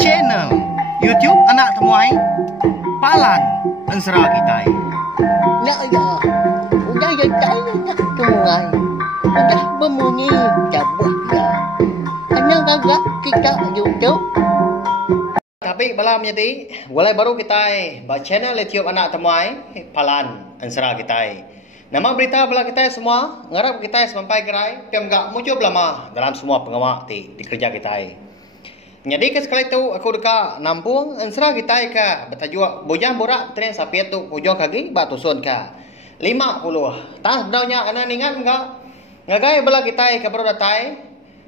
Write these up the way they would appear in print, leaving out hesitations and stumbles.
Channel YouTube anak temuai Palan Ensera Kitai. Nak ya, udah ya saya nak tungai, udah bemunyi cabut ya. Kenang kagak kita YouTube. Tapi malam jadi, mulai baru kita buat channel YouTube anak temuai Palan Ensera Kitai. Nama berita bala kita semua, ngarap kita sampai gerai, piam gak muncul lama dalam semua pengawal di kerja kita. Jadi sekali itu aku dekat nampung Ensera kita ke bertajuk bujang borak tren sapi tu hujung kaki batu sun ke 50. Tah sebenarnya anak ningan enggak ngagai bala kita ke baru datai,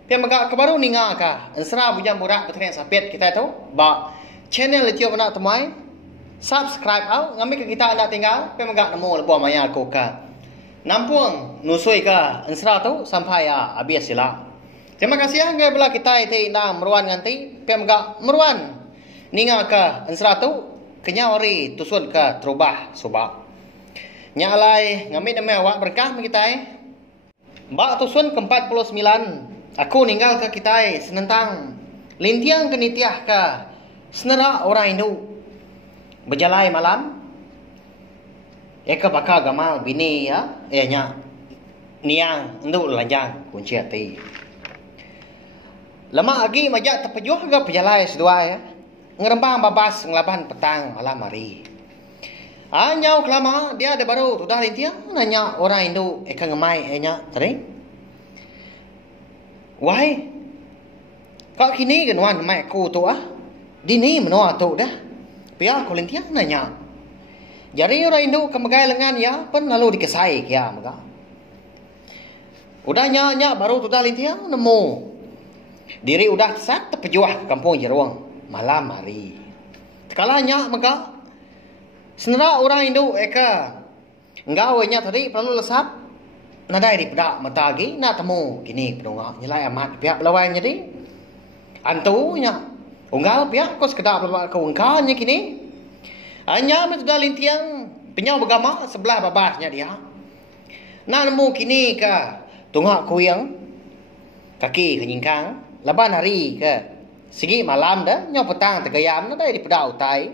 piam gak ke baru ninga ke Ensera bujang borak tren sapi kita tu ba channel YouTube anak temai subscribe au ngambil ke kita anak tinggal piam gak nemu lebuh maya aku ke nampung nusui ke Ensera tu sampai ya habis sila. Terima kasih ya bala kita itu na meruan nganti pem gak meruan ninga ke Ensera tu kenya ori tusun ke terubah subak. Nyalai ngambil nama awak berkah kita Mbak tusun ke-49 aku ninggal ke kita senentang lintiang ke nitiah ke senera orang Hindu berjalai malam. Eka bakal gamal bini ya, nya niang untuk lanjang kunci hati. Lama lagi majak terpejuh ke pejalai sedua ya, ngerembang babas ngelaban petang malam hari. Anyau kelama dia ada baru sudah lintiang nanya orang Hindu eka ngemai nya tadi. Wahai, kak kini genuan mai aku tu dini menua tu dah. Pia aku lintiang nanya. Jadi orang Hindu kemagai lengan ya pun lalu dikesai kia maka. Udah nyak baru sudah lintiang nemu. Diri udah sat terpejuah ke kampung Jeruang malam hari. Sekala nyak maka senera orang Hindu eka engkau nya tadi perlu lesap nadai di pedak mata lagi nak temu kini pedongak nyelai amat pihak belawai jadi antu nya unggal pihak kau sekedar belawai ke ungkau nya kini. Hanya sudah lintiang penyau bergama sebelah babasnya dia. Nak nemu kini ke tunggak kuyang kaki ke nyingkang. Laban hari ke segi malam dah nyau petang tegayam dah di pedau utai.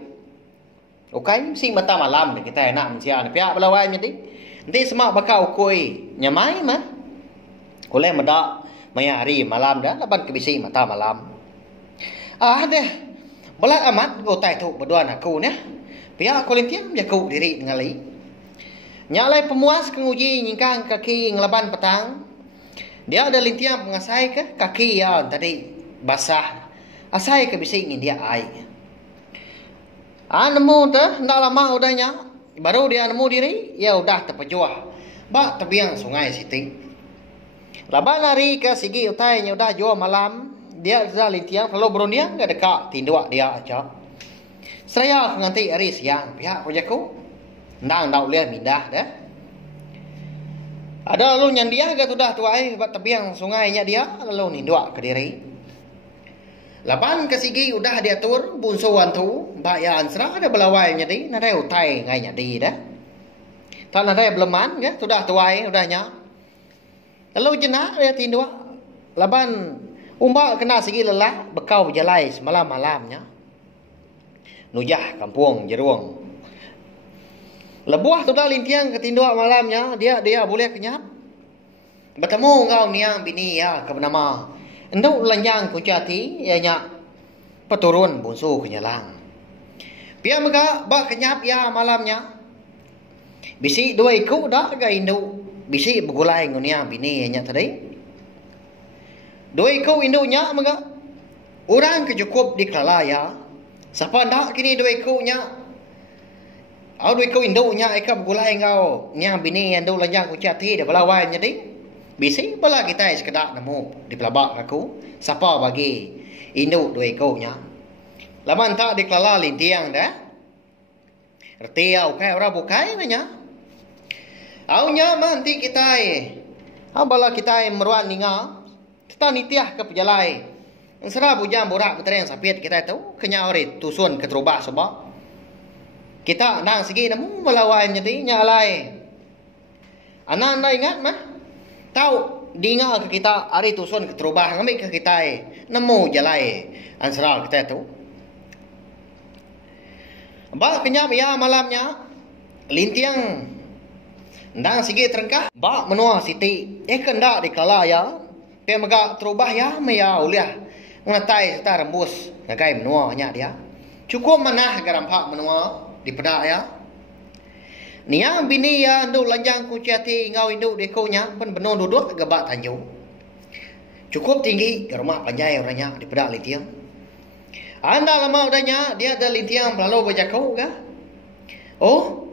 Ukai sing mata malam dah kita nak mencian pihak belawai jadi. Nanti semak bakal ukui nyamai mah. Oleh medak maya hari malam dah laban kebisi mata malam. Deh. Belat amat utai tu berduaan aku ni. Pihak kolintiang jaku diri dengan lai. Nyalai pemuas kenguji nyingkang kaki ngelaban petang. Dia ada lintiang pengasai ke kaki ya tadi basah. Asai ke bising dia air. Nemu dah ndak lama udahnya. Baru dia nemu diri ya udah terpejuah. Bak tebiang sungai Siti. Laban hari ke sigi utainya udah jual malam. Dia sudah lintiang kalau berundiang gak dekat tinduak dia aja. Saya nanti hari siang pihak proyekku nang dak boleh mindah dah. Ada lalu yang dia agak sudah tuai buat tebiang sungainya dia lalu ninduk ke diri. Laban ke sigi udah dia tur bunso wantu mbak ya Ensera ada belawai jadi nadai utai ngai jadi dah. Tak nadai beleman ke sudah tuai udahnya. Lalu jenak dia tinduk. Laban umbak kena sigi lelah bekau berjalai semalam-malamnya. Nujah kampung Jeruang. Lebuah sudah lintiang ke tinduak malamnya, dia boleh kenyap. Bertemu kau niang bini ya ke bernama. Endau lanjang kucati ya nya peturun bunsu kenyalang. Pia mega bak kenyap ya malamnya. Bisi dua ikut dak ga Hindu. Bisi begulai nguniang bini ya nya tadi. Dua ikut Hindunya mega. Orang kecukup di Kelalaya. Siapa ndak kini dua ikutnya? Au dua ikut Hindunya eka begulai engkau. Nya bini yang dulu lanjang kucati dah belawai jadi. Bisi bala kita sekedar nemu di pelabak aku. Siapa bagi Hindu dua ikutnya? Laman tak dikelala lintiang dah. Erti au kai ora bukai nya. Au nya nanti kita bala kita meruan ninga. Kita nitiah ke pejalai. Ensera bujang borak betereng sapiat kita tu kenya ori tusun ke terubah sebab kita nang segi nemu melawai jadi nyalai. Anak anda ingat mah? Tahu dinga ke kita ari tusun ke terubah ngambil ke kita nemu jalai ansra kita tu. Ba kenyap ya malamnya lintiang ndang sige terengkah ba menua siti kenda di kala ya pe maga terubah ya maya uliah ngatai serta rembus ngagai menua nya dia cukup manah garam pak menua di pedak ya nia bini ya ndu lanjang kuciati ngau induk dekonya pen beno duduk gebak tanjung cukup tinggi ke rumah panjai orangnya di pedak lintiang anda lama udahnya dia ada lintiang lalu bajakau kah oh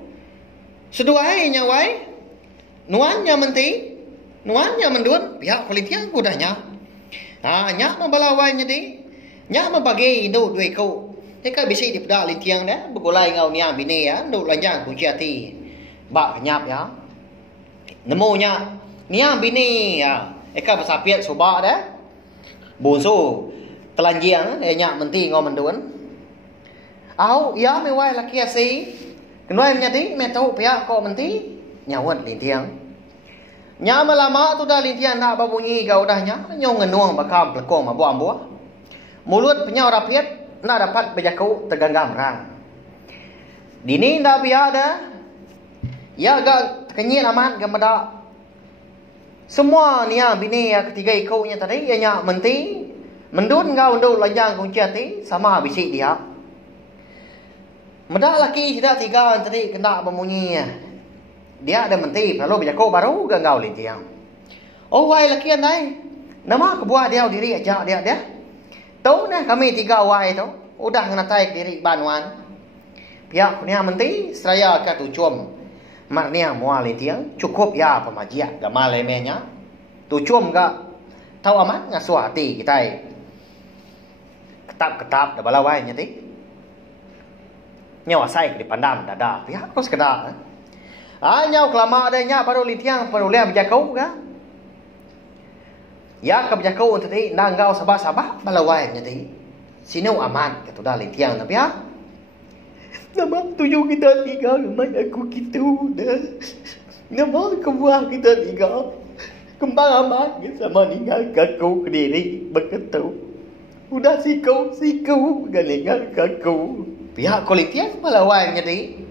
seduai nyawai nuannya menti nuannya mendun pihak kulintiang kudanya nyak membalawainya di nyak membagi induk dua kau teka bisi di pedak lintiang dah begulai ngau nia bini ya nduk lanjang kuciati bak nyap ya nemunya nia bini ya eka besapiat sobak dah bonso telanjiang nyak menti ngau mendun au ya mewai laki asi kenoi menyati me tahu pihak kau menti nyawat lintiang nyama lama tu dah lintiang nak babunyi gau dahnya nyong ngenuang bakam pelekong mabuang buah mulut penyau rapiat nak dapat berjakau terganggam rang dini ndak biar dah ya gak kenyit amat gamada semua nia bini ya ketiga ikutnya tadi ya nyak menti mendun gau nduk lanjang kunci hati sama bisik dia medak laki tidak tiga tadi kena memunyi dia ada menti lalu berjakau baru gangau lintiang oh wai laki andai nama kebuah dia diri aja dia tahu nah kami tiga wai tu udah ngatai diri banuan pihak punya menti seraya ke tucum marnia mual lintiang cukup ya pemajia gamal lemenya tucum gak tahu amat ngasuh hati kita ketap dah balawai nyati nyawa saya di pandam dada pihak terus kena nyau kelama adanya baru lintiang baru lihat berjakau kan ya ke berjakau tadi nanggau sabah balawai nyati sinau aman kata dah lintiang tapi ya nama tujuh kita tiga rumah aku gitu dah nama kebuah kita tiga kembang aman sama ninggal kaku kediri berketu udah sikau galingal kaku pihak kulintiang balawai nyati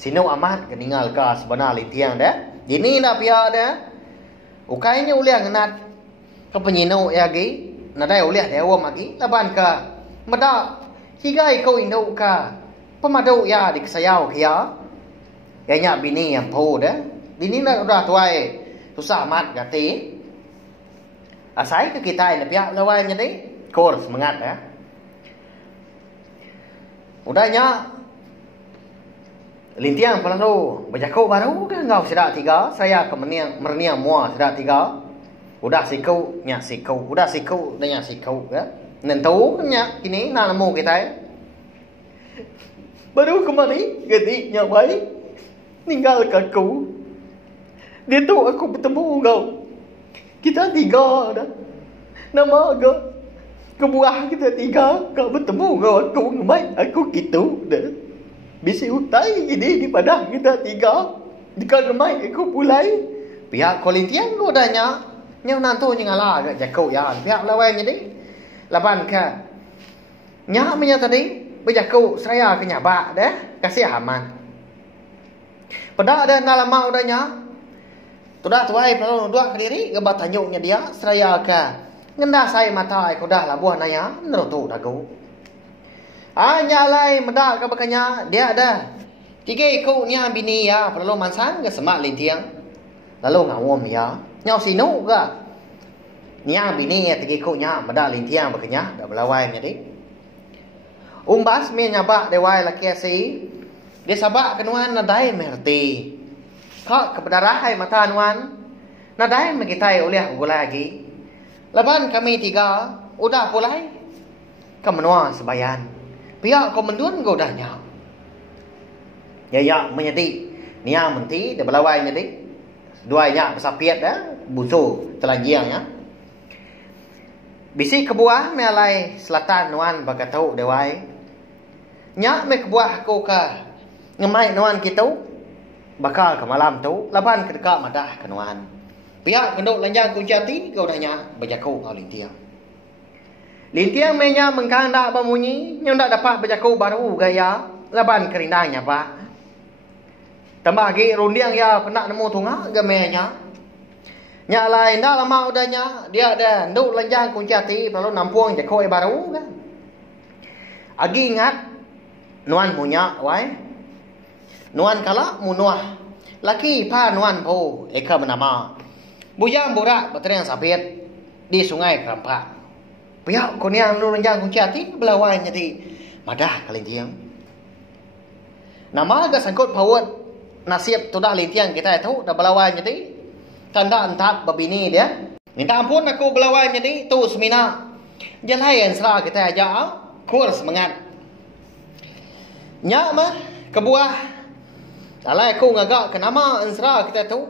sinau amat keningal ka sebenar lintiang dah ini dah pihak dah ukainya uliah ngenat ke penyinau yagi nadai uliah dewa magi laban ka meda higai kau indau ka pemadau ya di kesayau kia ya nyak bini yang po dah bini dah udah tuai susah amat gati asai ke kita ini pihak lawai nyati kor semangat ya udahnya lintiang pelaru berjakau baru kan ngau sedak tiga saya ke merniang mua sedak tiga udah sikau nyak sikau udah sikau dan nyak sikau ya nentu nyak kini nak nemu kita baru kemari gati nyak baik ninggal kaku dia tu aku bertemu kau kita tiga dah nama agak kebuah kita tiga kau bertemu kau aku ngemai aku gitu dah bisi utai ini di padang kita tiga dekat rumah aku pulai pihak kulintiang kau dah nyak nantu nyala agak jakau ya pihak lawan jadi lapan ka nyak punya tadi berjakau saya ke nyabak dah kasih aman pada ada nalama udah nyak tudah tuai perlu dua kediri gebat tanjungnya dia seraya ke ngenda saya mata aku dah labuh naya nerutu dagu nyalai medak ke bekanya dia ada tiga ikutnya bini ya perlu mansang ke semak lintiang lalu ngawom ya nyau sinu ke nya bini ya tiga ikutnya medak lintiang bekanya dah belawai jadi umbas mi nyabak dewai laki asi dia sabak kenuan nadai merti kok kebedarahai mata nuan nadai megitai uliah gula lagi laban kami tiga udah pulai ke menua sebayan pihak komendun kau dah nyak ya menyedi nia menti dia belawai nyedi dua nyak besapiat dah busu telanjiang ya bisi kebuah melai selatan nuan bagatau dewai nyak me kebuah ko ka ngemai nuan kita bakal ke malam tu laban ke dekat madah ke nuan Pihak kenduk lanjang kunjati kau danya berjaku kau lintiang. Lintiang menya mengkanda bemunyi yang tak dapat berjaku baru gaya laban kerindangnya pak. Tambah lagi rundiang ya pernah nemu tunga gemenya. Nya lain dah lama udahnya dia ada nduk lanjang kunjati perlu nampuang jaku baru kan. Agi ingat nuan punya wai. Nuan kala munuah. Laki pa nuan po eka menama. Bujang borak berteriak sapit di sungai Kerampak. Pihak kuniang lu renjang kunjati belawai jadi madah kalintiang. Nama agak sangkut pawat nasib tudah lintiang kita itu dah belawai jadi tanda entap babini dia. Minta ampun aku belawai jadi tu semina. Jalai yang serah kita aja kurs semangat. Nyak mah kebuah. Alai aku ngagak kenama ensra kita tu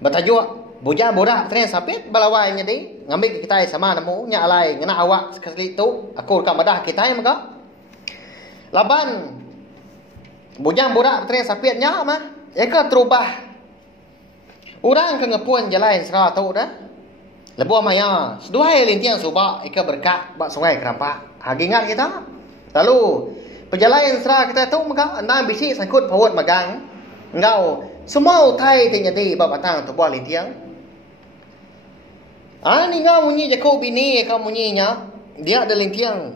bertajuk bujang borak tren sapit balawai jadi ngambil kita sama nemu nya alai ngena awak sekali tu aku ka madah kita maka laban bujang borak tren sapit nya mah eka terubah orang ke ngepun jalan ensra tu dah lebuh maya seduai lintiang subak eka berkak bak sungai Kerampak hagingat kita lalu perjalanan serah kita tu maka enam bisi sangkut pawat magang engkau semua utai terjadi batang tu buah lintiang ni engkau munyi jaku bini kau munyinya dia ada lintiang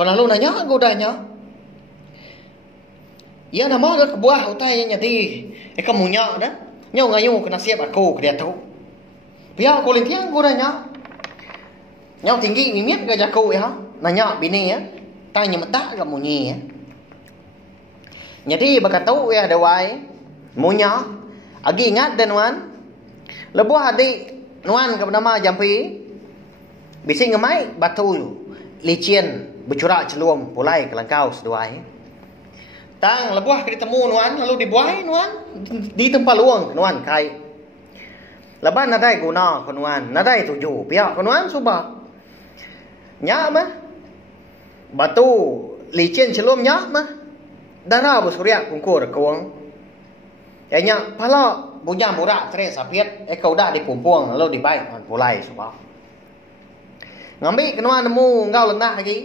pernah lu nanya aku danya ya nama ke buah utai yang jadi kau munya dah nyau ngayu kena siap aku dia tu biar aku lintiang aku danya nyau tinggi ngimit ke jaku ya nanya bini ya tanya mata ke munyi ya. Jadi bakal tahu ya dewai munya agi ingat dan nuan lebuh adik nuan ke nama jampi bising ngemai batu licin bercurak celum pulai ke langkau seduai. Tang lebuh ke ditemu nuan lalu dibuai nuan di tempat luang nuan kai. Leban nadai guna ke nuan nadai tuju pihak ke nuan subah. Nyak mah batu licin celumnya mah darah bersuryak kungkur kewang. Yanya pala bujang borak tren sapit kau dah dipumpuang lalu dibaik man pulai sebab. Ngambil kenuan nemu ngau lenah lagi.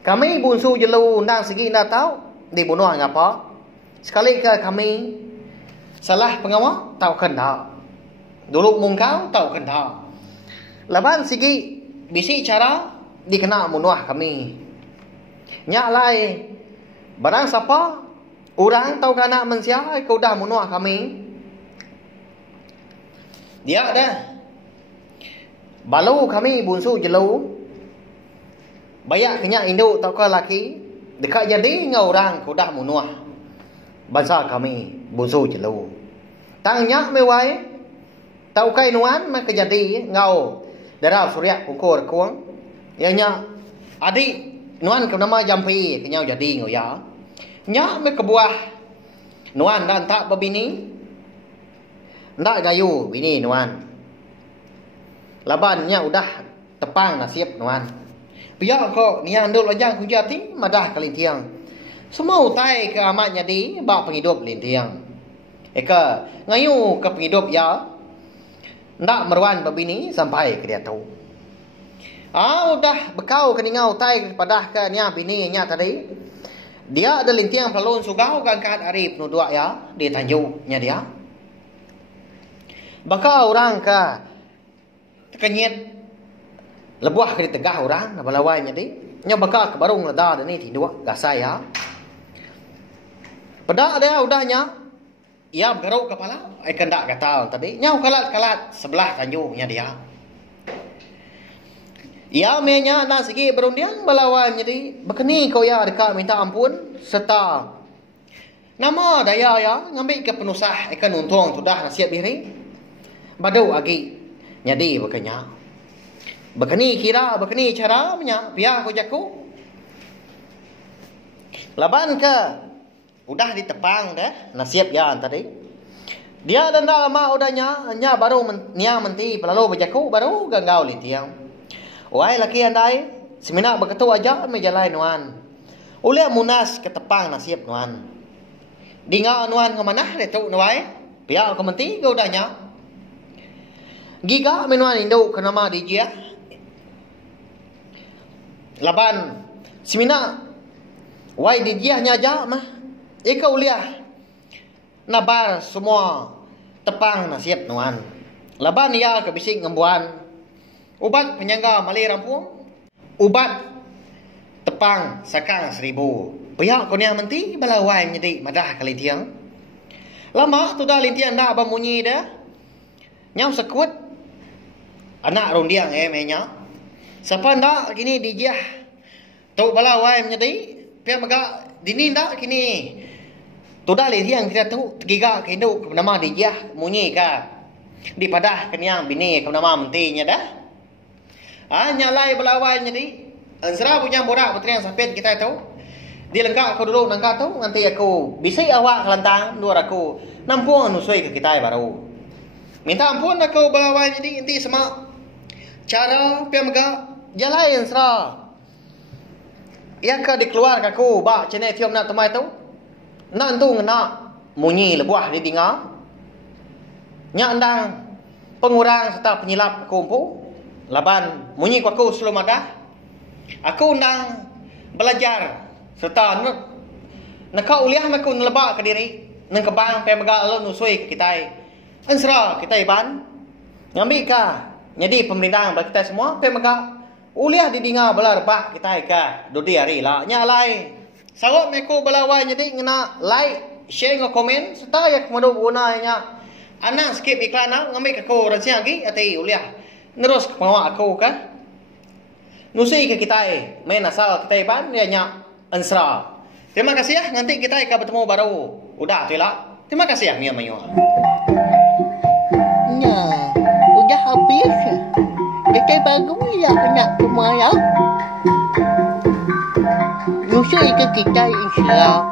Kami bunsu jelu undang segi ndak tahu dibunuh ngapa. Sekali ke kami salah pengawal tahu kena. Dulu mungkau tahu kena. Laban segi bisi cara dikena munuah kami. Nyak lai barang siapa orang tahu kana mensia kau dah munuah kami. Dia dah balu kami bunsu jelu bayak kenyak induk tau ka laki dekat jadi ngau orang kau dah munuah bangsa kami bunsu jelu. Tang nyak mewai tau kai nuan ma kejadi ngau darah surya kukur kuang. Yanya adik nuan ke nama jampi kenyau jadi ngau ya. Nya me kebuah nuan dan tak berbini. Ndak gayu bini nuan. Labannya udah tepang nasib nuan. Biar kok nian dul lajang kujati madah kalintiang. Semua utai ke amat jadi bak penghidup lintiang. Eka ngayu ke penghidup ya. Ndak meruan berbini sampai ke dia tahu. Udah bekau keningau tai kepada ke nya bini nya tadi. Dia ada lintiang pelun sugau gangkat arif nu dua ya di tanjuknya dia. Bakal orang ke kenyit lebuah ke tegah orang balawainya di. Nya bakal ke barung leda ni tindu gasai ya. Pada dia udahnya ia bergaruk kepala kendak gatal tadi. Nya kalat-kalat sebelah tanjuknya dia. Ya menya nak segi berundian balawan jadi bekeni kau ya dekat minta ampun serta nama daya ya ngambil ke penusah ikan untung sudah nasihat diri badu agi jadi bekenya bekeni kira bekeni cara menya pihak aku jaku laban ke udah ditepang dah nasihat ya tadi dia dan dah lama udahnya hanya baru niang menti lalu berjaku baru gangau litiang. Wai laki andai semina beketu aja me jalai nuan. Ule munas ke tepang nasib nuan. Dinga nuan ke manah le tu nuai. Pia ko menti go udahnya. Giga menuan induk ke nama dia. Laban simina wai dia nyaja mah. Ika uliah nabar semua tepang nasihat nuan. Laban ia ke bisik ngembuan. Ubat penyangga malai rampung. Ubat tepang sakang 1000. Pihak konia menti balawai menjadi madah kali tiang. Lama tu dah lintian dah abang munyi dah. Nyam sekut anak rondiang menya. Siapa ndak kini dijah. Tu balawai menjadi pihak maga dini ndak kini. Tu dah lintian kita tu tiga kehidup nama dijah munyi ka. Di padah keniang bini ke nama mentinya dah. Nyalai balawai menjadi. Ansra punya borak putrian sapit kita tu. Dia lengkap aku dulu nangka tu nanti aku bisa awak kelantang luar aku nampung nusui ke kita baru. Minta ampun aku balawai jadi nanti sama cara pemega jalan sera. Ya ke dikeluar aku ba chene tiom nak temai tu. Nak tu ngena munyi lebuah di dinga. Nya andang pengurang serta penyilap kumpu. Laban munyi ku aku sebelum ada. Aku undang belajar serta nak uliah aku nelebak ke diri nang kebang pemega alun usui ke kita. Ansra kita iban ngambil ka jadi pemerintah bagi kita semua pemega uliah di dinga bala rebak kita ka dodi hari lah nyalai. Sawak meko balawai jadi ngena like, share ngau komen serta yak madu guna nya. Anak skip iklan ngambil ke ko ransia lagi ati uliah. Terus pengawa aku kan. Nusi ke kita main asal kita iban dia nya ansra. Terima kasih ya. Nanti kita akan bertemu baru. Udah tu lah. Terima kasih ya Mia Mayu. Nah, udah habis. Kita baru ya nak kemarau. Nusi ke kita insya.